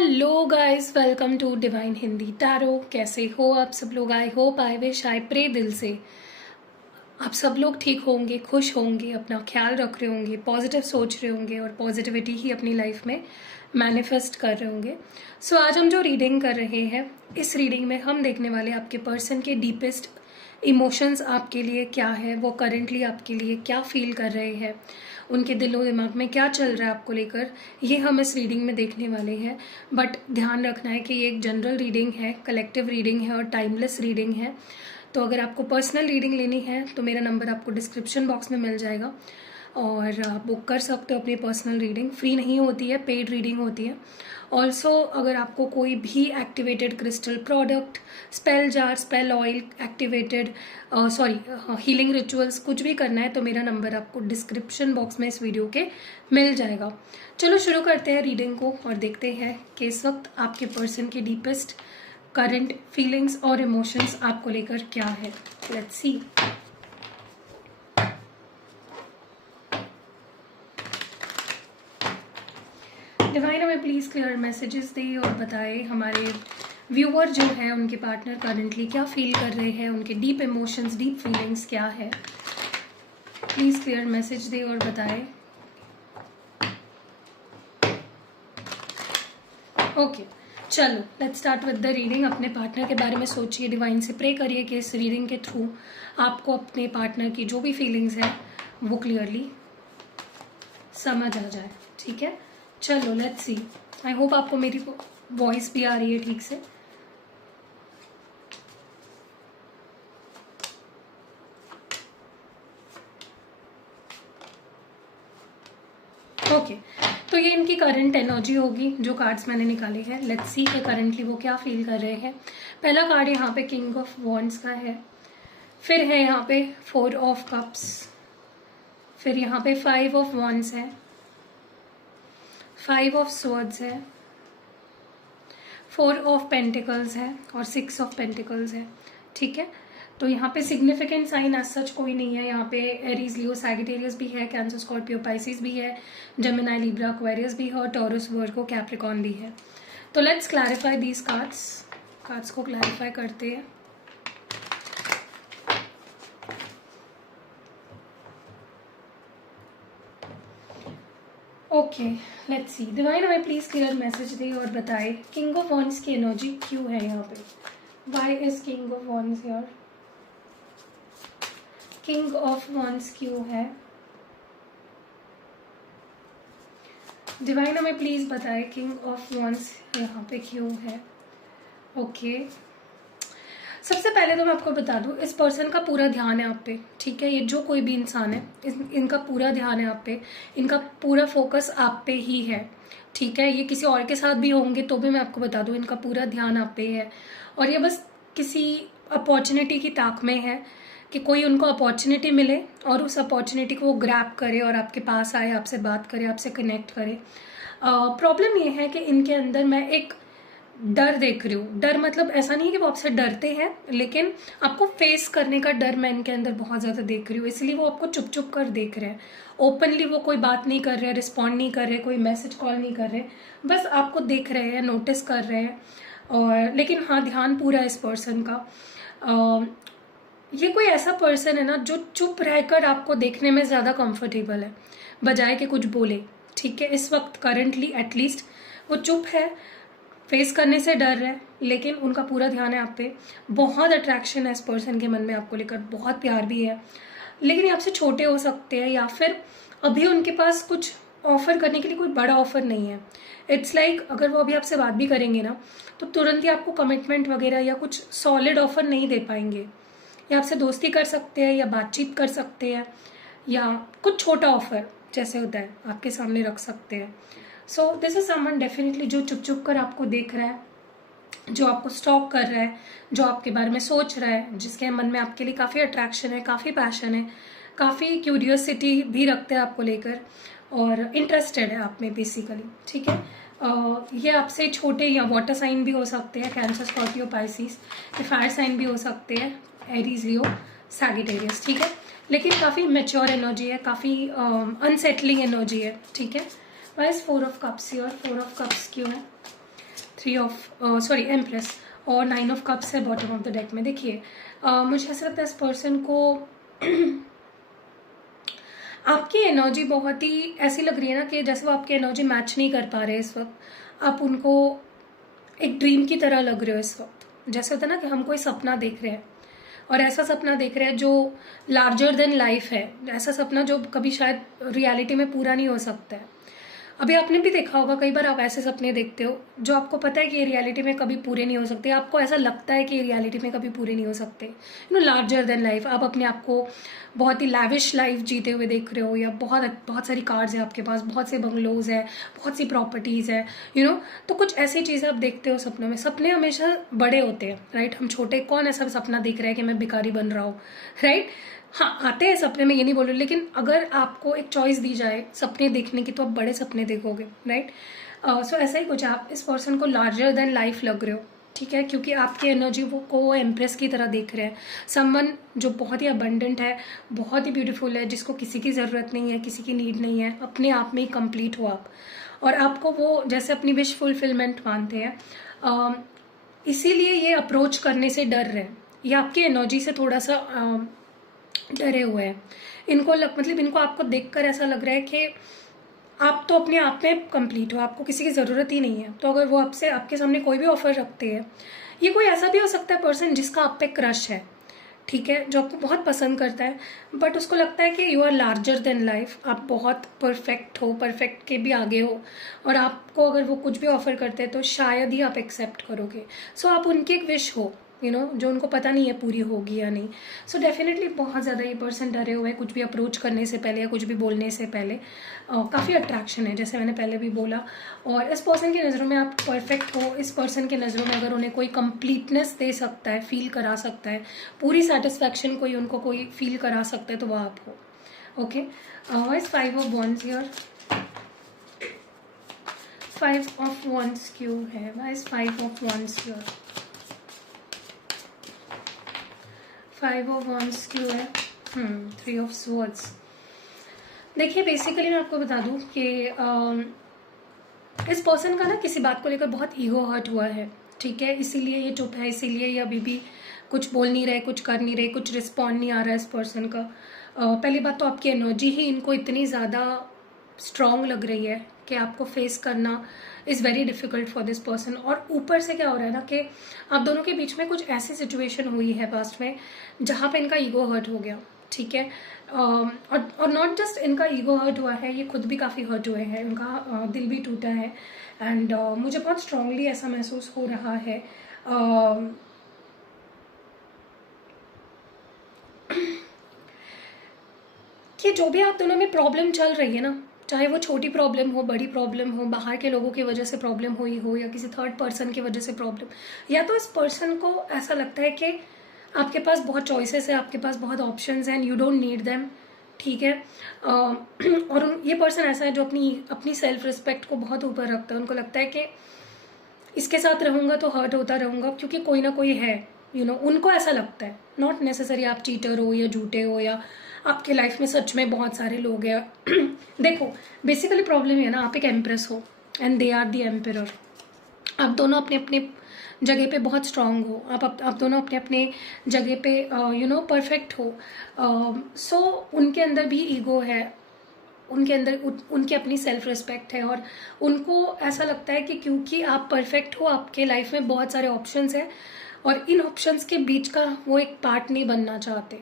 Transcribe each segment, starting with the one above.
Hello guys, welcome to divine Hindi tarot. कैसे हो आप सब लोग? I hope, I wish, I pray दिल से आप सब लोग ठीक होंगे, खुश होंगे, अपना ख्याल रख रहे होंगे, पॉजिटिव सोच रहे होंगे और पॉजिटिविटी ही अपनी लाइफ में मैनिफेस्ट कर रहे होंगे। सो आज हम जो रीडिंग कर रहे हैं, इस रीडिंग में हम देखने वाले आपके पर्सन के डीपेस्ट इमोशंस आपके लिए क्या है, वो करेंटली आपके लिए क्या फील कर रहे हैं, उनके दिलो दिमाग में क्या चल रहा है आपको लेकर, ये हम इस रीडिंग में देखने वाले हैं। बट ध्यान रखना है कि ये एक जनरल रीडिंग है, कलेक्टिव रीडिंग है और टाइमलेस रीडिंग है। तो अगर आपको पर्सनल रीडिंग लेनी है तो मेरा नंबर आपको डिस्क्रिप्शन बॉक्स में मिल जाएगा और आप बुक कर सकते हो अपनी पर्सनल रीडिंग। फ्री नहीं होती है, पेड रीडिंग होती है। ऑल्सो अगर आपको कोई भी activated crystal product, spell jar, spell oil, activated healing rituals कुछ भी करना है तो मेरा नंबर आपको डिस्क्रिप्शन बॉक्स में इस वीडियो के मिल जाएगा। चलो शुरू करते हैं रीडिंग को और देखते हैं कि इस वक्त आपके पर्सन के डीपेस्ट करंट फीलिंग्स और इमोशंस आपको लेकर क्या है। Let's see. डिवाइन हमें प्लीज क्लियर मैसेजेस दे और बताए हमारे व्यूअर जो है उनके पार्टनर करंटली क्या फील कर रहे हैं, उनके डीप इमोशंस, डीप फीलिंग्स क्या है। प्लीज क्लियर मैसेज दे और बताए। ओके, चलो let's start with the reading. अपने पार्टनर के बारे में सोचिए, डिवाइन से प्रे करिए कि इस रीडिंग के थ्रू आपको अपने पार्टनर की जो भी फीलिंग्स है वो क्लियरली समझ आ जाए। ठीक है, चलो लेट्स सी। आई होप आपको मेरी वॉइस भी आ रही है ठीक से। ओके, तो ये इनकी करंट एनर्जी होगी जो कार्ड्स मैंने निकाले हैं। लेट्स सी कि करंटली वो क्या फील कर रहे हैं। पहला कार्ड यहाँ पे किंग ऑफ वॉन्ड्स का है, फिर है यहाँ पे 4 ऑफ कप्स, फिर यहाँ पे 5 ऑफ वॉन्ड्स है, 5 ऑफ स्वॉर्ड्स है, 4 ऑफ पेंटिकल्स है और 6 ऑफ पेंटिकल्स है। ठीक है, तो यहाँ पे सिग्निफिकेंट साइन एज सच कोई नहीं है। यहाँ पे एरीज, लियो, सैजिटेरियस भी है, कैंसर, स्कॉर्पियो, पाइसिस भी है, जेमिनी, लिब्रा, एक्वेरियस भी है और टॉरस, वर्गो, कैप्रिकॉर्न भी है। तो लेट्स क्लैरिफाई दीज कार्ड्स को क्लैरिफाई करते हैं। Okay, let's see. डिवाइन हमें प्लीज क्लियर मैसेज दे और बताए किंग ऑफ वॉन्ड्स की एनर्जी क्यों है यहाँ पे। Why is king of wands here? King of wands क्यों है? डिवाइन हमें प्लीज बताए किंग ऑफ वॉन्ड्स यहाँ पे क्यों है। ओके, सबसे पहले तो मैं आपको बता दूं, इस पर्सन का पूरा ध्यान है आप पे। ठीक है, ये जो कोई भी इंसान है, इनका पूरा ध्यान है आप पे, इनका पूरा फोकस आप पे ही है। ठीक है, ये किसी और के साथ भी होंगे तो भी मैं आपको बता दूं, इनका पूरा ध्यान आप पे है और ये बस किसी अपॉर्चुनिटी की ताक में है कि कोई उनको अपॉर्चुनिटी मिले और उस अपॉर्चुनिटी को वो ग्रैब करे और आपके पास आए, आपसे बात करे, आपसे कनेक्ट करे। प्रॉब्लम ये है कि इनके अंदर मैं एक डर देख रही हूँ। डर मतलब ऐसा नहीं है कि वो आपसे डरते हैं, लेकिन आपको फेस करने का डर मैं इनके अंदर बहुत ज़्यादा देख रही हूँ। इसलिए वो आपको चुप चुप कर देख रहे हैं। ओपनली वो कोई बात नहीं कर रहे, रिस्पॉन्ड नहीं कर रहे, कोई मैसेज कॉल नहीं कर रहे, बस आपको देख रहे हैं, नोटिस कर रहे हैं। और लेकिन हाँ, ध्यान पूरा है इस पर्सन का। ये कोई ऐसा पर्सन है ना जो चुप रहकर आपको देखने में ज़्यादा कंफर्टेबल है बजाय कि कुछ बोले। ठीक है, इस वक्त करंटली एटलीस्ट वो चुप है, फेस करने से डर रहे हैं, लेकिन उनका पूरा ध्यान है आप पे। बहुत अट्रैक्शन है इस पर्सन के मन में आपको लेकर, बहुत प्यार भी है, लेकिन ये आपसे छोटे हो सकते हैं या फिर अभी उनके पास कुछ ऑफर करने के लिए कोई बड़ा ऑफर नहीं है। इट्स लाइक अगर वो अभी आपसे बात भी करेंगे ना तो तुरंत ही आपको कमिटमेंट वगैरह या कुछ सॉलिड ऑफर नहीं दे पाएंगे। या आपसे दोस्ती कर सकते हैं या बातचीत कर सकते हैं या कुछ छोटा ऑफर जैसे होता है आपके सामने रख सकते हैं। So this is someone definitely जो चुप चुप कर आपको देख रहा है, जो आपको स्टॉक कर रहा है, जो आपके बारे में सोच रहा है, जिसके मन में आपके लिए काफ़ी अट्रैक्शन है, काफ़ी पैशन है, काफ़ी क्यूरियोसिटी भी रखते हैं आपको लेकर और इंटरेस्टेड है आप में बेसिकली। ठीक है, ये आपसे छोटे या वाटर साइन भी हो सकते हैं, कैंसर, स्कॉर्पियो, पाइसिस, ये फायर साइन भी हो सकते हैं, एरीज, लियो, सैजिटेरियस। ठीक है, लेकिन काफ़ी मैच्योर एनर्जी है, काफ़ी अनसेटलिंग एनर्जी है। ठीक है, वाइज 4 ऑफ कप्स और 4 ऑफ कप्स क्यों है? एम्प्रेस और 9 ऑफ कप्स है बॉटम ऑफ द डेक में। देखिए मुझे ऐसा लगता है इस पर्सन को आपकी एनर्जी बहुत ही ऐसी लग रही है ना कि जैसे वो आपकी एनर्जी मैच नहीं कर पा रहे इस वक्त। आप उनको एक ड्रीम की तरह लग रहे हो इस वक्त। जैसे होता है ना कि हम कोई सपना देख रहे हैं और ऐसा सपना देख रहे हैं जो लार्जर देन लाइफ है, ऐसा सपना जो कभी शायद रियलिटी में पूरा नहीं हो सकता है। अभी आपने भी देखा होगा कई बार आप ऐसे सपने देखते हो जो आपको पता है कि ये रियलिटी में कभी पूरे नहीं हो सकते, आपको ऐसा लगता है कि ये रियलिटी में कभी पूरे नहीं हो सकते। लार्जर देन लाइफ, आप अपने आप को बहुत ही लैविश लाइफ जीते हुए देख रहे हो, या बहुत बहुत सारी कार्स है आपके पास, बहुत से बंगलोज है, बहुत सी प्रॉपर्टीज़ है, तो कुछ ऐसी चीज़ें आप देखते हो सपनों में। सपने हमेशा बड़े होते हैं, राइट। हम छोटे, कौन ऐसा सपना देख रहा है कि मैं भिखारी बन रहा हूँ, राइट। हाँ, आते हैं सपने में, ये नहीं बोल रही, लेकिन अगर आपको एक चॉइस दी जाए सपने देखने की तो आप बड़े सपने देखोगे, राइट। सो ऐसा ही कुछ, आप इस पर्सन को लार्जर देन लाइफ लग रहे हो, ठीक है, क्योंकि आपकी एनर्जी को एम्प्रेस की तरह देख रहे हैं। समवन जो बहुत ही अबंडेंट है, बहुत ही ब्यूटीफुल है, जिसको किसी की ज़रूरत नहीं है, किसी की नीड नहीं है, अपने आप में ही कंप्लीट हो आप, और आपको वो जैसे अपनी विश फुलफिलमेंट मानते हैं। इसीलिए ये अप्रोच करने से डर रहे हैं, ये आपकी एनर्जी से थोड़ा सा डरे हुए हैं। मतलब इनको आपको देखकर ऐसा लग रहा है कि आप तो अपने आप में कंप्लीट हो, आपको किसी की ज़रूरत ही नहीं है। तो अगर वो आपसे, आपके सामने कोई भी ऑफर रखते हैं, ये कोई ऐसा भी हो सकता है पर्सन जिसका आप पे क्रश है, ठीक है, जो आपको बहुत पसंद करता है, बट उसको लगता है कि you are larger than life, आप बहुत परफेक्ट हो, परफेक्ट के भी आगे हो, और आपको अगर वो कुछ भी ऑफर करते हैं तो शायद ही आप एक्सेप्ट करोगे। सो आप उनकी एक विश हो, जो उनको पता नहीं है पूरी होगी या नहीं। सो डेफिनेटली बहुत ज़्यादा ये पर्सन डरे हुए हैं कुछ भी अप्रोच करने से पहले या कुछ भी बोलने से पहले। काफ़ी अट्रैक्शन है, जैसे मैंने पहले भी बोला, और इस पर्सन की नज़रों में आप परफेक्ट हो। इस पर्सन की नज़रों में अगर उन्हें कोई कंप्लीटनेस दे सकता है, फील करा सकता है, पूरी सेटिस्फैक्शन कोई उनको कोई फील करा सकता है, तो वह आप हो। Okay, is 5 of wands here, 5 of wands क्यों है, why is 5 of wands here, 5 of wands क्यों है, 3 ऑफ स्वॉर्ड्स। देखिए बेसिकली मैं आपको बता दूं कि इस पर्सन का ना किसी बात को लेकर बहुत ईगो हर्ट हुआ है, ठीक है, इसीलिए ये चुप है, इसीलिए ये अभी भी कुछ बोल नहीं रहे, कुछ कर नहीं रहे, कुछ रिस्पॉन्ड नहीं आ रहा है इस पर्सन का। पहली बात तो आपकी एनर्जी ही इनको इतनी ज़्यादा स्ट्रॉन्ग लग रही है कि आपको फेस करना is very difficult for this person. और ऊपर से क्या हो रहा है ना कि आप दोनों के बीच में कुछ ऐसी सिचुएशन हुई है पास्ट में जहाँ पे इनका ईगो हर्ट हो गया, ठीक है। और नॉट जस्ट इनका ईगो हर्ट हुआ है, ये खुद भी काफ़ी हर्ट हुए हैं, उनका दिल भी टूटा है। एंड मुझे बहुत स्ट्रांगली ऐसा महसूस हो रहा है कि जो भी आप दोनों में प्रॉब्लम चल रही है ना, चाहे वो छोटी प्रॉब्लम हो, बड़ी प्रॉब्लम हो, बाहर के लोगों की वजह से प्रॉब्लम हुई हो, या किसी थर्ड पर्सन की वजह से प्रॉब्लम, या तो इस पर्सन को ऐसा लगता है कि आपके पास बहुत चॉइसेस है, आपके पास बहुत ऑप्शंस हैं, यू डोंट नीड देम, ठीक है। और ये पर्सन ऐसा है जो अपनी सेल्फ रिस्पेक्ट को बहुत ऊपर रखता है। उनको लगता है कि इसके साथ रहूँगा तो हर्ट होता रहूँगा क्योंकि कोई ना कोई है, उनको ऐसा लगता है। नॉट नेसेसरी आप चीटर हो या झूठे हो या आपके लाइफ में सच में बहुत सारे लोग हैं। देखो बेसिकली प्रॉब्लम है ना, आप एक एम्प्रेस हो and they are the emperor. आप दोनों अपने अपने जगह पे बहुत स्ट्रांग हो, आप दोनों अपने अपने जगह पे परफेक्ट हो। सो उनके अंदर भी ईगो है, उनके अंदर उनकी अपनी सेल्फ रिस्पेक्ट है, और उनको ऐसा लगता है कि क्योंकि आप परफेक्ट हो, आपके लाइफ में बहुत सारे ऑप्शंस हैं, और इन ऑप्शंस के बीच का वो एक पार्ट नहीं बनना चाहते,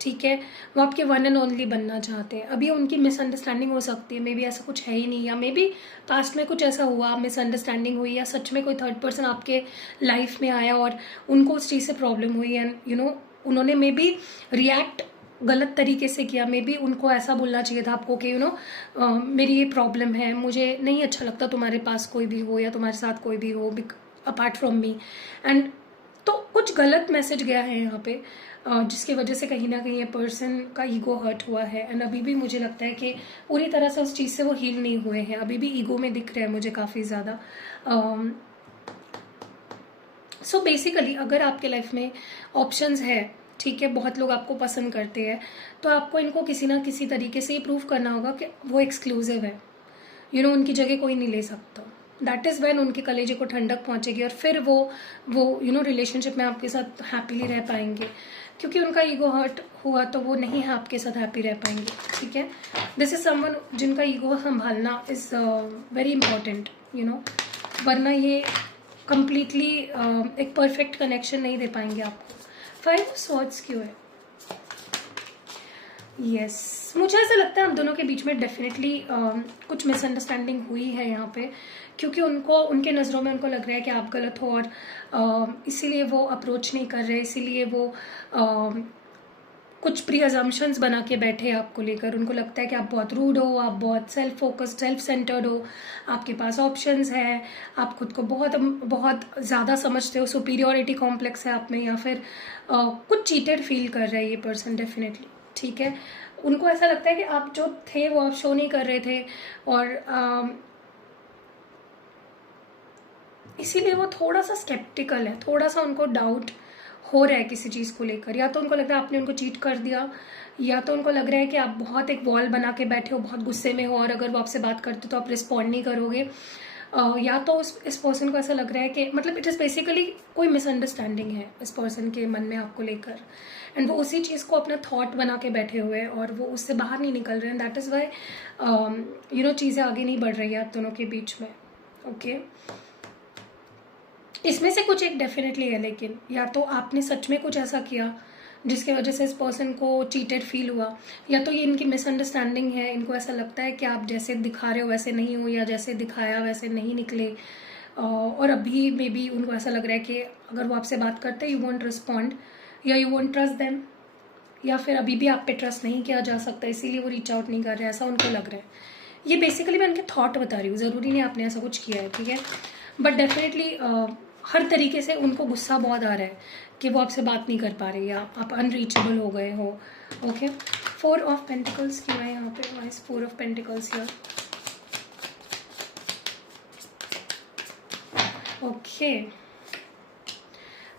ठीक है। वो आपके वन एंड ओनली बनना चाहते हैं। अभी उनकी मिसअंडरस्टैंडिंग हो सकती है, मे बी ऐसा कुछ है ही नहीं, या मे बी पास्ट में कुछ ऐसा हुआ, मिसअंडरस्टैंडिंग हुई, या सच में कोई थर्ड पर्सन आपके लाइफ में आया और उनको उस चीज़ से प्रॉब्लम हुई, एंड उन्होंने मे बी रिएक्ट गलत तरीके से किया। मे बी उनको ऐसा बोलना चाहिए था आपको कि मेरी ये प्रॉब्लम है, मुझे नहीं अच्छा लगता तुम्हारे पास कोई भी हो या तुम्हारे साथ कोई भी हो अपार्ट फ्रॉम मी, एंड तो कुछ गलत मैसेज गया है यहाँ पे, जिसकी वजह से कहीं ना कहीं ये पर्सन का ईगो हर्ट हुआ है। एंड अभी भी मुझे लगता है कि पूरी तरह से उस चीज़ से वो हील नहीं हुए हैं, अभी भी ईगो में दिख रहे हैं मुझे काफ़ी ज़्यादा। सो बेसिकली अगर आपके लाइफ में ऑप्शंस है, ठीक है, बहुत लोग आपको पसंद करते हैं, तो आपको इनको किसी ना किसी तरीके से ये प्रूव करना होगा कि वो एक्सक्लूसिव है, उनकी जगह कोई नहीं ले सकता, दैट इज़ व्हेन उनके कलेजे को ठंडक पहुंचेगी और फिर वो रिलेशनशिप में आपके साथ हैप्पीली रह पाएंगे। क्योंकि उनका ईगो हर्ट हुआ तो वो नहीं है आपके साथ हैप्पी रह पाएंगे, ठीक है। दिस इज समवन जिनका ईगो संभालना इज वेरी इंपॉर्टेंट, वरना ये कंप्लीटली एक परफेक्ट कनेक्शन नहीं दे पाएंगे आपको। 5 ऑफ स्वॉर्ड्स क्यों है? यस, मुझे ऐसा लगता है आप दोनों के बीच में डेफिनेटली कुछ मिसअंडरस्टैंडिंग हुई है यहाँ पे, क्योंकि उनके नज़रों में उनको लग रहा है कि आप गलत हो और इसीलिए वो अप्रोच नहीं कर रहे, इसीलिए वो कुछ प्री अजम्पशंस बना के बैठे आपको लेकर। उनको लगता है कि आप बहुत रूड हो, आप बहुत सेल्फ फोकस्ड, सेल्फ सेंटर्ड हो, आपके पास ऑप्शंस है, आप खुद को बहुत बहुत ज़्यादा समझते हो, सुपीरियोरिटी कॉम्प्लेक्स है आप में, या फिर कुछ चीटेड फील कर रहा है ये पर्सन डेफिनेटली, ठीक है। उनको ऐसा लगता है कि आप जो थे वो आप शो नहीं कर रहे थे और इसीलिए वो थोड़ा सा स्केप्टिकल है, थोड़ा सा उनको डाउट हो रहा है किसी चीज़ को लेकर। या तो उनको लग रहा है आपने उनको चीट कर दिया, या तो उनको लग रहा है कि आप बहुत एक वॉल बना के बैठे हो, बहुत गुस्से में हो, और अगर वो आपसे बात करते तो आप रिस्पॉन्ड नहीं करोगे। या तो इस पर्सन को ऐसा लग रहा है कि मतलब इट इज़ बेसिकली कोई मिसअंडरस्टैंडिंग है इस पर्सन के मन में आपको लेकर, एंड वो उसी चीज़ को अपना थॉट बना के बैठे हुए हैं और वो उससे बाहर नहीं निकल रहे हैं। दैट इज़ वाई चीज़ें आगे नहीं बढ़ रही है आप दोनों के बीच में, ओके। इसमें से कुछ एक डेफिनेटली है, लेकिन या तो आपने सच में कुछ ऐसा किया जिसकी वजह से इस पर्सन को चीटेड फील हुआ, या तो ये इनकी मिसअंडरस्टैंडिंग है, इनको ऐसा लगता है कि आप जैसे दिखा रहे हो वैसे नहीं हो, या जैसे दिखाया वैसे नहीं निकले, और अभी मे बी उनको ऐसा लग रहा है कि अगर वो आपसे बात करते हैं यू वॉन्ट रिस्पॉन्ड, या यू वॉन्ट ट्रस्ट देम, या फिर अभी भी आप पे ट्रस्ट नहीं किया जा सकता इसीलिए वो रीच आउट नहीं कर रहे, ऐसा उनको लग रहा है। ये बेसिकली मैं उनके थॉट बता रही हूँ, ज़रूरी नहीं आपने ऐसा कुछ किया है, ठीक है। बट डेफिनेटली हर तरीके से उनको गुस्सा बहुत आ रहा है कि वो आपसे बात नहीं कर पा रहे या आप अनरीचेबल हो गए हो, ओके। 4 ऑफ पेंटिकल्स क्यों है यहाँ पे? Vice 4 of pentacles here, okay.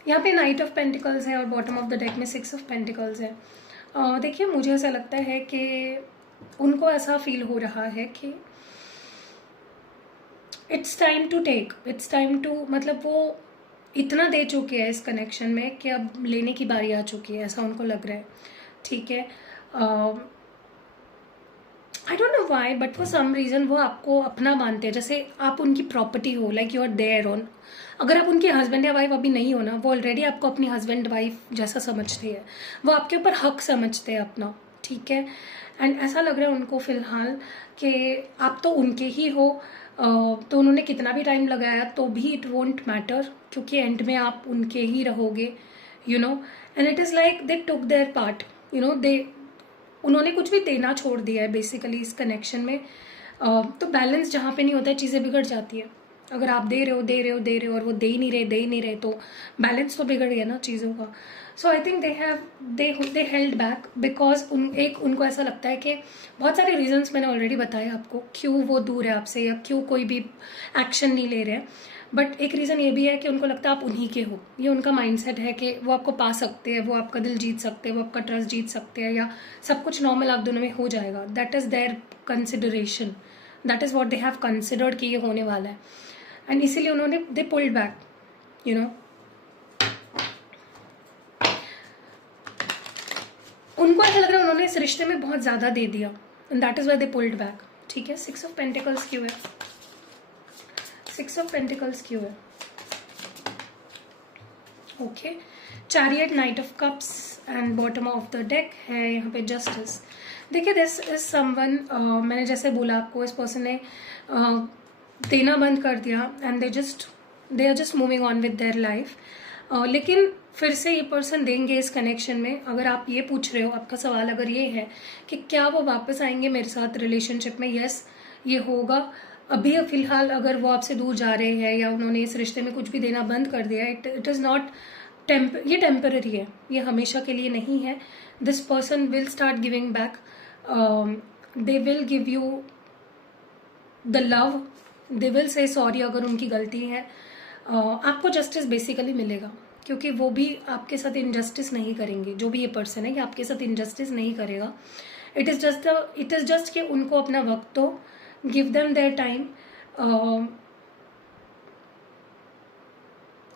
यहाँ पे नाइट ऑफ पेंटिकल्स है और बॉटम ऑफ द डेक में 6 ऑफ पेंटिकल्स है। देखिए, मुझे ऐसा लगता है कि उनको ऐसा फील हो रहा है कि it's time to take, it's time to, मतलब वो इतना दे चुके हैं इस कनेक्शन में कि अब लेने की बारी आ चुकी है, ऐसा उनको लग रहा है, ठीक है। I don't know why, but for some reason वो आपको अपना मानते हैं, जैसे आप उनकी प्रॉपर्टी हो, like you are their own. अगर आप उनके हस्बैंड या वाइफ अभी नहीं हो ना, वो ऑलरेडी आपको अपनी हस्बैंड वाइफ जैसा समझती है, वो आपके ऊपर हक समझते हैं अपना, ठीक है। एंड ऐसा लग रहा है उनको फ़िलहाल कि आप तो उनके ही हो, तो उन्होंने कितना भी टाइम लगाया तो भी इट वोंट मैटर, क्योंकि एंड में आप उनके ही रहोगे, and it is like they took there part, उन्होंने कुछ भी देना छोड़ दिया है बेसिकली इस कनेक्शन में। तो बैलेंस जहाँ पे नहीं होता है चीज़ें बिगड़ जाती है। अगर आप दे रहे हो और वो दे ही नहीं रहे तो बैलेंस तो बिगड़ गया ना चीज़ों का। So I think they held back because उनको ऐसा लगता है कि बहुत सारे रीजंस मैंने ऑलरेडी बताए आपको क्यों वो दूर है आपसे या क्यों कोई भी एक्शन नहीं ले रहे हैं। बट एक रीज़न ये भी है कि उनको लगता है आप उन्हीं के हो, ये उनका माइंडसेट है कि वो आपको पा सकते हैं, वो आपका दिल जीत सकते हैं, वो आपका ट्रस्ट जीत सकते हैं, या सब कुछ नॉर्मल आप दोनों में हो जाएगा। That is their consideration, that is what they have considered कि ये होने वाला है, एंड इसीलिए उन्होंने दे पुल्ड बैक, उनको ऐसा लग रहा है उन्होंने इस रिश्ते में बहुत ज़्यादा दे दिया, and that is why they pulled back, ठीक है। 6 ऑफ पेंटिकल्स क्यों है? 6 ऑफ पेंटिकल्स क्यों है? Okay, chariot, night of cups and bottom of the deck है यहाँ पे जस्टिस। देखिए, दिस इज समवन, मैंने जैसे बोला आपको, इस पर्सन ने देना बंद कर दिया and they are just moving on with their life. लेकिन फिर से ये पर्सन देंगे इस कनेक्शन में। अगर आप ये पूछ रहे हो, आपका सवाल अगर ये है कि क्या वो वापस आएंगे मेरे साथ रिलेशनशिप में, यस ये होगा। अभी फिलहाल अगर वो आपसे दूर जा रहे हैं या उन्होंने इस रिश्ते में कुछ भी देना बंद कर दिया, इट इज़ नॉट ये टेम्पररी है, ये हमेशा के लिए नहीं है। This person will start giving back, they will give you the love, they will say sorry अगर उनकी गलती है। आपको जस्टिस बेसिकली मिलेगा क्योंकि वो भी आपके साथ इनजस्टिस नहीं करेंगे। जो भी ये पर्सन है ये आपके साथ इनजस्टिस नहीं करेगा। इट इज़ जस्ट कि उनको अपना वक्त दो, गिव देम देयर टाइम,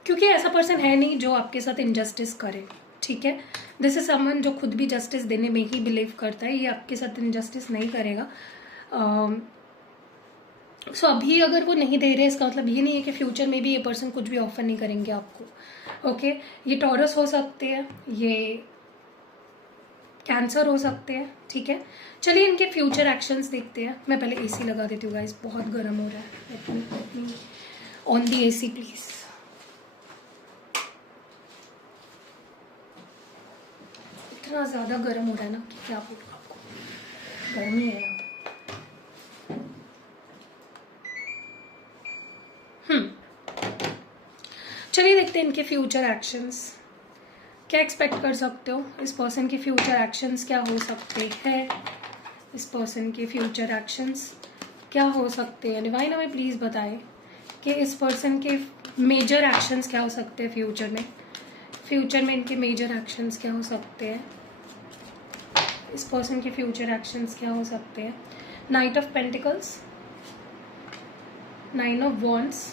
क्योंकि ऐसा पर्सन है नहीं जो आपके साथ इनजस्टिस करे, ठीक है। दिस इज समवन जो खुद भी जस्टिस देने में ही बिलीव करता है, ये आपके साथ इनजस्टिस नहीं करेगा। सो अभी अगर वो नहीं दे रहे, इसका मतलब ये नहीं है कि फ्यूचर में भी ये पर्सन कुछ भी ऑफर नहीं करेंगे आपको, ओके। ये टॉरस हो सकते हैं, ये कैंसर हो सकते हैं, ठीक है। चलिए इनके फ्यूचर एक्शंस देखते हैं। मैं पहले एसी लगा देती हूँ गाइस, बहुत गर्म हो रहा है। On the AC please. इतना ज़्यादा गर्म हो रहा है ना कि क्या बोलूँ आपको, गर्मी है यहाँ पे। चलिए देखते हैं इनके फ्यूचर एक्शंस। क्या एक्सपेक्ट कर सकते हो इस पर्सन के फ्यूचर एक्शंस, क्या हो सकते हैं इस पर्सन के फ्यूचर एक्शंस, क्या हो सकते हैं। डिवाइन हमें प्लीज़ बताएं कि इस पर्सन के मेजर एक्शंस क्या हो सकते हैं फ्यूचर में। फ्यूचर में इनके मेजर एक्शंस क्या हो सकते हैं, इस पर्सन के फ्यूचर एक्शंस क्या हो सकते हैं। Knight of pentacles, nine of wands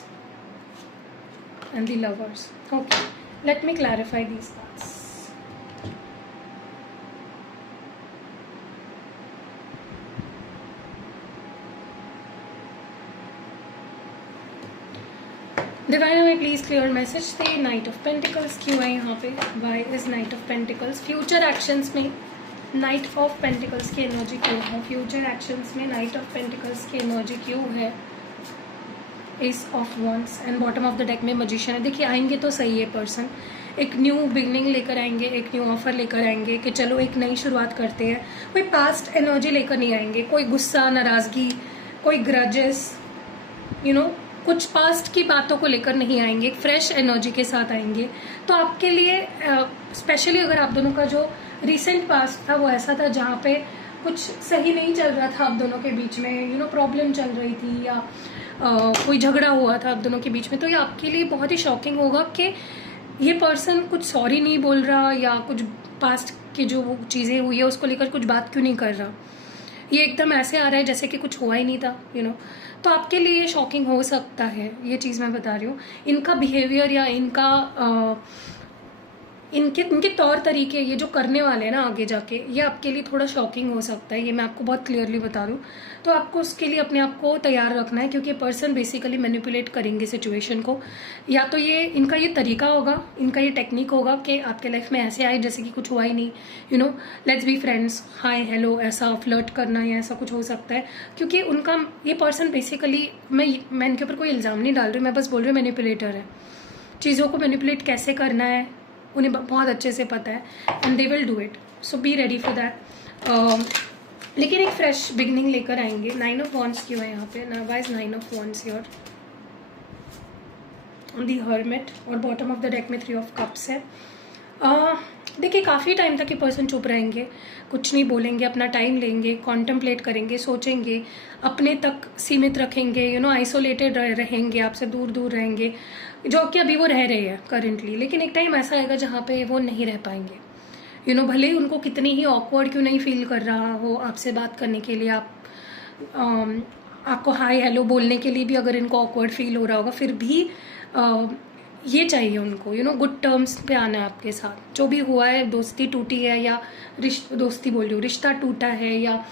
and the lovers. Okay, let me clarify these parts. Divine हमें प्लीज क्लियर मैसेज दे। नाइट ऑफ पेंटिकल्स क्यों है यहाँ पे, why is knight of pentacles. Future actions में नाइट ऑफ पेंटिकल्स की energy क्यों है, फ्यूचर एक्शंस में नाइट ऑफ पेंटिकल्स की एनर्जी क्यों है। Ace of wands and bottom of the deck में मजिशियन है। देखिए आएंगे तो सही है पर्सन, एक न्यू बिगनिंग लेकर आएंगे, एक न्यू ऑफर लेकर आएंगे कि चलो एक नई शुरुआत करते हैं। कोई पास्ट एनर्जी लेकर नहीं आएंगे, कोई गुस्सा, नाराजगी, कोई ग्रजेस, कुछ पास्ट की बातों को लेकर नहीं आएंगे, फ्रेश एनर्जी के साथ आएंगे। तो आपके लिए स्पेशली अगर आप दोनों का जो रिसेंट पास्ट था वो ऐसा था जहाँ पे कुछ सही नहीं चल रहा था आप दोनों के बीच में, प्रॉब्लम चल रही थी या कोई झगड़ा हुआ था आप दोनों के बीच में, तो ये आपके लिए बहुत ही शॉकिंग होगा कि ये पर्सन कुछ सॉरी नहीं बोल रहा या कुछ पास्ट की जो चीज़ें हुई है उसको लेकर कुछ बात क्यों नहीं कर रहा। ये एकदम ऐसे आ रहा है जैसे कि कुछ हुआ ही नहीं था, तो आपके लिए शॉकिंग हो सकता है, ये चीज़ मैं बता रही हूँ। इनका बिहेवियर या इनके तौर तरीके, ये जो करने वाले हैं ना आगे जाके, ये आपके लिए थोड़ा शॉकिंग हो सकता है, ये मैं आपको बहुत क्लियरली बता दूँ। तो आपको उसके लिए अपने आप को तैयार रखना है, क्योंकि पर्सन बेसिकली मैनिपुलेट करेंगे सिचुएशन को। या तो ये इनका ये तरीका होगा, इनका ये टेक्निक होगा कि आपके लाइफ में ऐसे आए जैसे कि कुछ हुआ ही नहीं, let's be friends, hi hello, ऐसा फ्लर्ट करना या ऐसा कुछ हो सकता है। क्योंकि उनका ये पर्सन बेसिकली, मैं इनके ऊपर कोई इल्ज़ाम नहीं डाल रही, मैं बस बोल रही हूँ मैनिपुलेटर है। चीज़ों को मैनिपुलेट कैसे करना है उन्हें बहुत अच्छे से पता है, and they will do it, so be ready for that. लेकिन एक फ्रेश बिगनिंग लेकर आएंगे। नाइन ऑफ वॉन्ड्स क्यों है यहाँ पे, why is nine of wands your the hermit, और बॉटम ऑफ द डेक में थ्री ऑफ कप्स है। देखिए काफ़ी टाइम तक ये पर्सन चुप रहेंगे, कुछ नहीं बोलेंगे, अपना टाइम लेंगे, कॉन्टम्पलेट करेंगे, सोचेंगे, अपने तक सीमित रखेंगे, आइसोलेटेड रहेंगे, आपसे दूर दूर रहेंगे, जो कि अभी वो रह रहे हैं करेंटली। लेकिन एक टाइम ऐसा आएगा जहाँ पे वो नहीं रह पाएंगे, भले ही उनको कितनी ही ऑकवर्ड क्यों नहीं फील कर रहा हो आपसे बात करने के लिए, आपको हाय हेलो बोलने के लिए भी अगर इनको ऑकवर्ड फील हो रहा होगा, फिर भी ये चाहिए उनको, गुड टर्म्स पे आना है आपके साथ। जो भी हुआ है, दोस्ती टूटी है या दोस्ती बोल रही हूँ, रिश्ता टूटा है या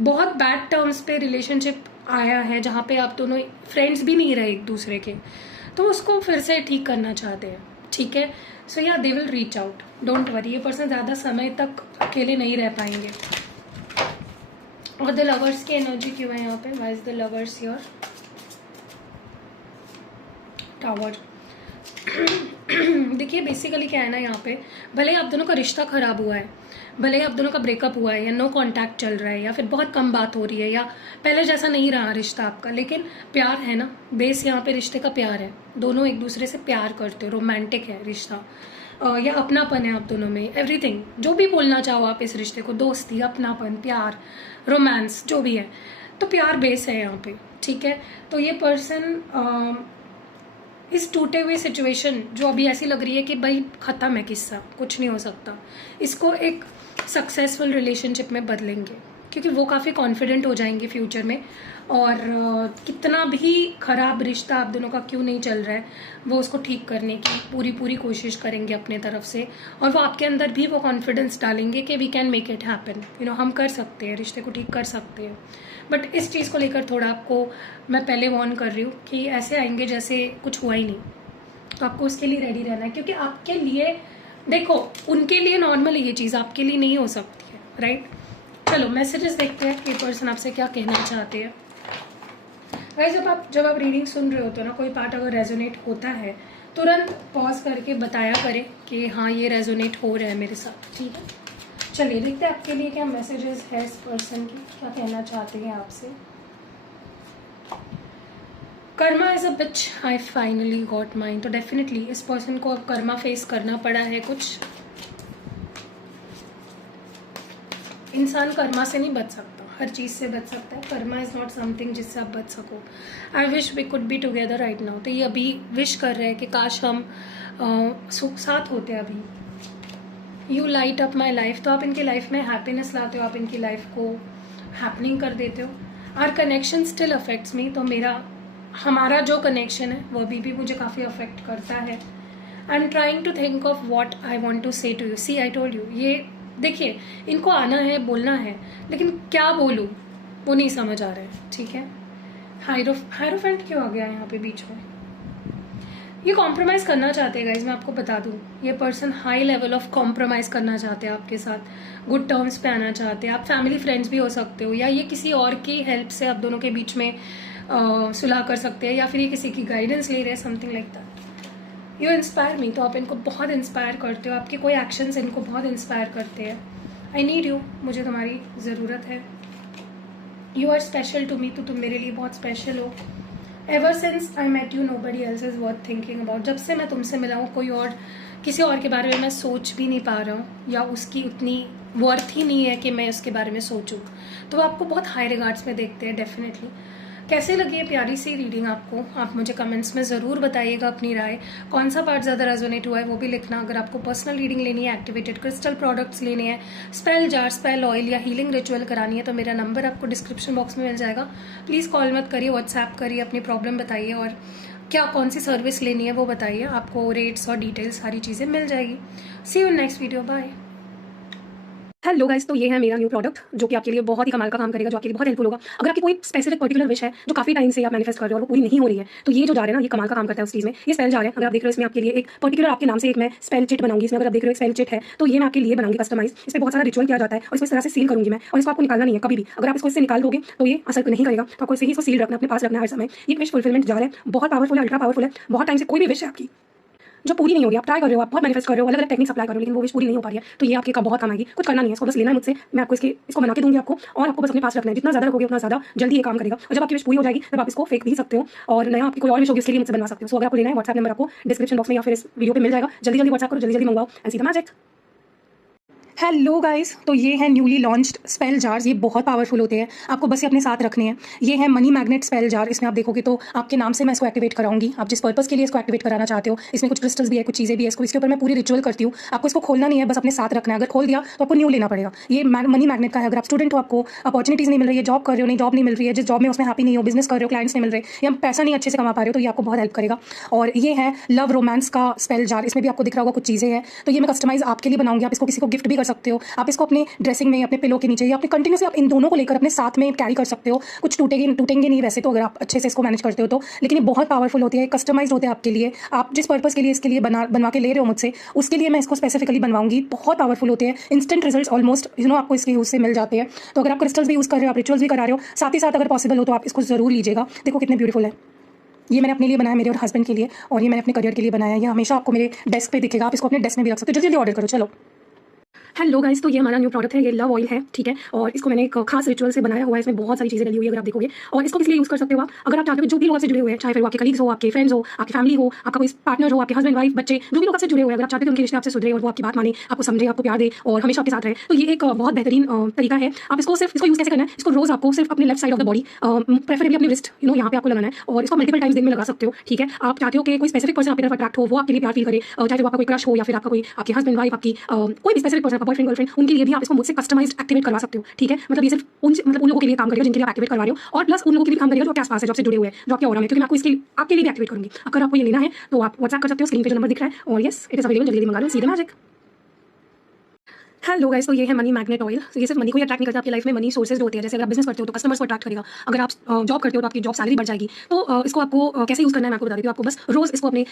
बहुत बैड टर्म्स पे रिलेशनशिप आया है जहाँ पे आप दोनों फ्रेंड्स भी नहीं रहे एक दूसरे के, तो उसको फिर से ठीक करना चाहते हैं, ठीक है। सो या they will reach out, don't worry. ये पर्सन ज़्यादा समय तक अकेले नहीं रह पाएंगे। और द लवर्स की एनर्जी क्यों है यहाँ पे, why is the lovers your tower. देखिए बेसिकली क्या है ना, यहाँ पे भले ही आप दोनों का रिश्ता खराब हुआ है, भले ही आप दोनों का ब्रेकअप हुआ है या नो कांटेक्ट चल रहा है या फिर बहुत कम बात हो रही है या पहले जैसा नहीं रहा रिश्ता आपका, लेकिन प्यार है ना, बेस यहाँ पे रिश्ते का प्यार है, दोनों एक दूसरे से प्यार करते हो, रोमांटिक है रिश्ता, या अपनापन है आप दोनों में, एवरीथिंग जो भी बोलना चाहो आप इस रिश्ते को, दोस्ती, अपनापन, प्यार, रोमांस, जो भी है, तो प्यार बेस है यहाँ पे, ठीक है। तो ये पर्सन इस टूटे हुए सिचुएशन जो अभी ऐसी लग रही है कि भाई ख़त्म है किस्सा, कुछ नहीं हो सकता, इसको एक सक्सेसफुल रिलेशनशिप में बदलेंगे, क्योंकि वो काफ़ी कॉन्फिडेंट हो जाएंगे फ्यूचर में। और कितना भी खराब रिश्ता आप दोनों का क्यों नहीं चल रहा है, वो उसको ठीक करने की पूरी कोशिश करेंगे अपने तरफ से। और वो आपके अंदर भी वो कॉन्फिडेंस डालेंगे कि we can make it happen, हम कर सकते हैं, रिश्ते को ठीक कर सकते हैं। बट इस चीज़ को लेकर थोड़ा आपको मैं पहले वार्न कर रही हूँ कि ऐसे आएंगे जैसे कुछ हुआ ही नहीं। तो आपको उसके लिए रेडी रहना है, क्योंकि आपके लिए, देखो, उनके लिए नॉर्मल है ये चीज़, आपके लिए नहीं हो सकती है, राइट। चलो मैसेजेस देखते हैं कि पर्सन आपसे क्या कहना चाहते हैं। गाइस, जब आप रीडिंग सुन रहे होते हो ना, कोई पार्ट अगर रेजोनेट होता है, तुरंत पॉज करके बताया करें कि हाँ ये रेजोनेट हो रहा है मेरे साथ, ठीक है। चलिए देखते हैं आपके लिए क्या मैसेजेस है, इस पर्सन की क्या कहना चाहते हैं आपसे। Karma is a bitch, I finally got mine. तो डेफिनेटली इस पर्सन को अब कर्मा फेस करना पड़ा है कुछ। इंसान कर्मा से नहीं बच सकता, हर चीज़ से बच सकता है। कर्मा इज़ नॉट समथिंग जिससे आप बच सको। I wish we could be together right now. तो ये अभी विश कर रहे हैं कि काश हम साथ होते हैं अभी। You light up my life, तो आप इनकी लाइफ में हैप्पीनेस लाते हो, आप इनकी लाइफ को हैपनिंग कर देते हो। Our connection still affects me, तो हमारा जो कनेक्शन है वो अभी भी मुझे काफ़ी अफेक्ट करता है। I am trying to think of what I want to say to you. See I told you, ये देखिए, इनको आना है, बोलना है, लेकिन क्या बोलूँ वो नहीं समझ आ रहा है, ठीक है। हायरोफेंट क्यों आ गया यहाँ पे बीच में? ये कॉम्प्रोमाइज़ करना चाहते हैं गाइज, मैं आपको बता दूँ। ये person high level of compromise करना चाहते हैं आपके साथ, गुड टर्म्स पे आना चाहते हैं। आप फैमिली फ्रेंड्स भी हो सकते हो, या ये किसी और की हेल्प से आप दोनों के बीच में सुलह कर सकते हैं, या फिर ये किसी की गाइडेंस ले रहे हैं, something like that. You inspire me, तो आप इनको बहुत इंस्पायर करते हो, आपके कोई एक्शंस इनको बहुत इंस्पायर करते हैं। आई नीड यू, मुझे तुम्हारी ज़रूरत है। You are special to me, तो तुम मेरे लिए बहुत स्पेशल हो। Ever since I met you nobody else is worth thinking about, जब से मैं तुमसे मिला हूँ किसी और के बारे में मैं सोच भी नहीं पा रहा हूँ, या उसकी उतनी वर्थ ही नहीं है कि मैं उसके बारे में सोचूं। तो वो आपको बहुत हाई रिगार्ड्स में देखते हैं डेफिनेटली। कैसे लगी है प्यारी सी रीडिंग आपको? आप मुझे कमेंट्स में ज़रूर बताइएगा अपनी राय। कौन सा पार्ट ज़्यादा रेजोनेट हुआ है वो भी लिखना। अगर आपको पर्सनल रीडिंग लेनी है, एक्टिवेटेड क्रिस्टल प्रोडक्ट्स लेने हैं, स्पेल जार, स्पेल ऑयल या हीलिंग रिचुअल करानी है, तो मेरा नंबर आपको डिस्क्रिप्शन बॉक्स में मिल जाएगा। प्लीज़ कॉल मत करिए, व्हाट्सएप करिए, अपनी प्रॉब्लम बताइए और क्या कौन सी सर्विस लेनी है वो बताइए। आपको रेट्स और डिटेल्स सारी चीज़ें मिल जाएगी। See you in next video, bye. Hello guys, तो ये है मेरा न्यू प्रोडक्ट जो कि आपके लिए बहुत ही कमाल का काम करेगा, जो आपके लिए बहुत हेल्पफुल होगा। अगर आपकी कोई स्पेसिफिक पर्टिकुलर विश है जो काफी टाइम से आप मैनिफेस्ट कर रहे हो और वो पूरी नहीं हो रही है, तो ये जो जा रहा है ना, ये कमाल का काम करता है उस चीज में। ये स्पेल जार है, अगर आप देख रहे हो, इसमें आपके लिए एक पर्टिकुलर आपके नाम से एक मैं स्पेल चिट बनाऊंगी। इसमें अगर आप देख रहे हो स्पेल चिट है, तो ये मैं आपके लिए बनाऊंगी कस्टमाइज। इसमें बहुत सारा रिचुअल किया जाता है और इसको इस तरह से सील करूंगी मैं, और इसको आपको निकालना नहीं है कभी भी। अगर आप इसको इससे निकाल दोगे तो ये असर नहीं करेगा, तो आपको इसे ही इसको सील रखना, अपने पास रखना हर समय। ये विश फुलफिलमेंट जार है, बहुत पावरफुल है, अल्ट्रा पावरफुल है। बहुत टाइम से कोई भी विश है आपकी जो पूरी नहीं हो रही, आप ट्राई कर रहे हो, आप बहुत मैनिफेस्ट कर रहे हो, अलग अलग टेक्निक्स अप्लाई कर रहे हो, लेकिन वो विश पूरी नहीं हो पा रही है, तो ये आपके का बहुत काम आएगी। कुछ करना नहीं है, इसको बस लेना है मुझसे, मैं आपको इसको बना के दूंगी आपको, और आपको बस अपने पास रखना है। जितना ज़्यादा रखोगे उतना ज़्यादा जल्दी ये काम करेगा, और जब आपकी विश पूरी हो जाएगी तब आप इसको फेंक भी सकते हो, और नया आपकी कोई और विश होगी उसके लिए मुझसे बनवा सकते हो। सो अगर आपको लेना है, व्हाट्सएप नंबर आपको डिस्क्रिप्शन बॉक्स में या फिर इस वीडियो पे मिल जाएगा। जल्दी जल्दी व्हाट्सएप करो, जल्दी जल्दी मंगवाओ and see the magic. Hello guys, तो ये है न्यूली लॉन्च्ड स्पेल जार्स। ये बहुत पावरफुल होते हैं, आपको बस ये अपने साथ रखने हैं। ये है मनी मैग्नेट स्पेल जार। इसमें आप देखोगे तो आपके नाम से मैं इसको एक्टिवेट कराऊंगी, आप जिस पर्पस के लिए इसको एक्टिवेट कराना चाहते हो। इसमें कुछ क्रिस्टल्स भी है, कुछ चीज़ें भी है, इसके ऊपर मैं पूरी रिचुअल करती हूँ। आपको इसको खोलना नहीं है, बस अपने साथ रखना है। अगर खोल दिया तो आपको न्यू लेना पड़ेगा। ये मनी मैग्नेट का है। अगर आप स्टूडेंट हो, आपको अपॉर्चुनिटीज़ नहीं मिल रही है, जॉब कर रहे हो, नहीं जॉब नहीं मिल रही है, जिस जॉब में उसमें हैप्पी नहीं हो, बिजनेस कर रहे हो, क्लाइंट्स नहीं मिल रहे, या पैसा नहीं अच्छे से कमा पा रहे हो, तो ये आपको बहुत हेल्प करेगा। और ये है लव रोमांस का स्पेल जार। इसमें भी आपको दिख रहा होगा कुछ चीज़ें हैं, तो ये मैं कस्टमाइज आपके लिए बनाऊंगी। आप इसको किसी को गिफ्ट भी कर सकते हो, आप इसको अपने ड्रेसिंग में, अपने पिलो के नीचे, या अपने कंटिन्यूसली आप इन दोनों को लेकर अपने साथ में कैरी कर सकते हो। कुछ टूटेंगे नहीं वैसे तो, अगर आप अच्छे से इसको मैनेज करते हो तो, लेकिन ये बहुत पावरफुल होती है, कस्टमाइज होते हैं आपके लिए। आप जिस पर्पस के लिए इसके लिए बनवा के ले रहे हो मुझसे, उसके लिए मैं इसको स्पेसिफिकली बनवाऊंगी। बहुत पावरफुल होते हैं, इंस्टेंट रिजल्ट्स ऑलमोस्ट आपको इसके यूज से मिल जाते हैं। तो अगर आप क्रिस्टल्स भी यूज कर रहे हो, आप रिचुअल्स भी करा रहे हो, साथ ही साथ अगर पॉसिबल हो तो आप इसको जरूर लीजिएगा। देखो कितने ब्यूटीफुल है। ये मैंने अपने लिए बनाया, मेरे और हस्बैंड के लिए, और ये मैंने अपने करियर के लिए बनाया है। ये हमेशा आपको मेरे डेस्क पे दिखेगा, आप इसको अपने डेस्क में भी रख सकते हो। जल्दी जल्दी ऑर्डर करो, चलो। हेलो गाइस, तो ये हमारा न्यू प्रोडक्ट है, ये लव ऑयल है, ठीक है। और इसको मैंने एक खास रिचुअल से बनाया हुआ है। इसमें बहुत सारी चीज़ें डली हुई है, अगर आप देखोगे। और इसको किस लिए यूज़ कर सकते हो आप? अगर आप चाहते हो जो भी लोग आपसे जुड़े हुए हैं, चाहे फिर वो आपके कलीग्स हो, आपके फ्रेंड्स हो, आपकी फैमिली हो, आपका कोई पार्टनर हो, आपके हस्बैंड वाइफ बच्चे, जो भी लोग आपसे जुड़े हुए हैं, अगर आप चाहते हो उनके रिश्ते आपसे सुधरे और वो आपकी बात माने, आपको समझे, आपको प्यार दे और हमेशा आपके साथ रहे, तो ये एक बहुत बेहतरीन तरीका है। आप इसको यूज़ कैसे करना है? इसको रोज आपको सिर्फ अपने left side of the body, preferably अपने रिस्ट यहाँ पे आपको लगाना है, और इसको मल्टीपल टाइम्स दिन में लगा सकते हो, ठीक है। आप चाहते हो कि कोई स्पेसिफिक पर्सन आपकी तरफ अट्रैक्ट हो, वो आपके लिए प्यार फील करे, चाहे वो आपका कोई क्रश हो, या फिर आपका कोई आपके हस्बैंड वाइफ, आपकी कोई भी स्पेसिफिक पर्सन आपका बॉयफ्रेंड गर्लफ्रेंड, उनके लिए भी आप इसको मुझसे कस्टमाइज्ड एक्टिवेट करवा सकते हो, ठीक है। मतलब ये सिर्फ उन लोगों के लिए काम करेगा जिनके लिए आप एक्टिवेट करवा रहे हो, और प्लस उन लोगों के लिए काम करेगा जो आपके आसपास है, जो आपसे जुड़े हुए हैं, जो आपके ऑरा में, क्योंकि मैं आपको इसके लिए आपके लिए भी एक्टिवेट करूंगी। अगर आपको ये लेना है तो आप व्हाट्सएप कर सकते हो, स्क्रीन पे जो नंबर दिख रहा है, और यस इट इज अवेलेबल, जल्दी मंगा लो, see the magic. Hello guys, तो ये है मनी मैग्नेट ऑयल। ये सिर्फ मनी को ही अट्रैक्ट नहीं करता, आपकी लाइफ में मनी सोर्सेज जो होते हैं, जैसे अगर आप बिजनेस करते हो तो कस्टमर्स को अट्रैक्ट करेगा, अगर आप जॉब करते हो तो आपकी जॉब सैलरी बढ़ जाएगी। तो इसको आपको कैसे यूज करना है मैं आपको बता देती हूँ। आपको बस रोज इसको अपने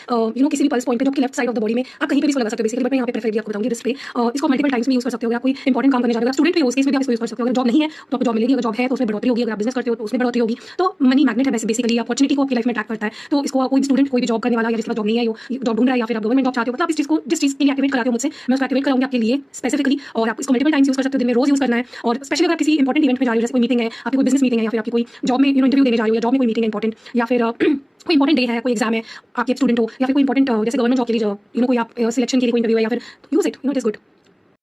किसी भी पल्स पॉइंट पे, जो आपकी left side of the body में, आप कहीं पे भी इसको लगा सकते हो बेसिकली, बट मैं यहाँ पे प्रेफर भी आपको बताऊंगी रिस्ट पे। इसको मल्टीपल टाइम्स में यूज कर सकते हो। अगर आप कोई इंपॉर्टेंट काम करने जा रहे हो, स्टूडेंट पे हो, उस केस में भी आप इसको यूज कर सकते हो। अगर जॉब नहीं है तो आपको जॉब मिलेगी, अगर जॉब है तो उसमें बढ़ोतरी होगी, अगर आप बिजनेस करते हो तो उसमें बढ़ोतरी होगी। तो मनी मैग्नेट है बेसिकली, अपॉर्चुनिटी को आपकी लाइफ में अट्रैक्ट करता है। तो इसको कोई भी स्टूडेंट, कोई भी जॉब करने वाला या जिसके पास जॉब नहीं है, जॉब ढूंढ रहा है, या फिर आप गवर्नमेंट जॉब चाहते हो, मतलब इस चीज को जिस चीज के लिए एक्टिवेट कराते हो मुझसे, मैं उसको एक्टिवेट कराऊंगी आपके लिए स्पेसिफिकली। और आप इसको मल्टीपल टाइम्स यूज कर सकते हो, दिन में रोज यूज करना है। और स्पेशली अगर आप किसी इंपॉर्टेंट इवेंट में जा रहे हो, जैसे कोई मीटिंग है, आपकी कोई बिजनेस मीटिंग है, या फिर आपकी कोई जॉब में इंटरव्यू देने जा रहे हो, या जॉब में कोई मीटिंग है इंपॉर्टेंट, या फिर कोई इंपॉर्टेंट डे है, कोई एग्जाम है, आप एक स्टूडेंट हो, या फिर कोई इंपॉर्टेंट जैसे गवर्नमेंट जॉब के लिए कोई आप सिलेक्शन के लिए कोई इंटरव्यू है, या फिर use it, it is good.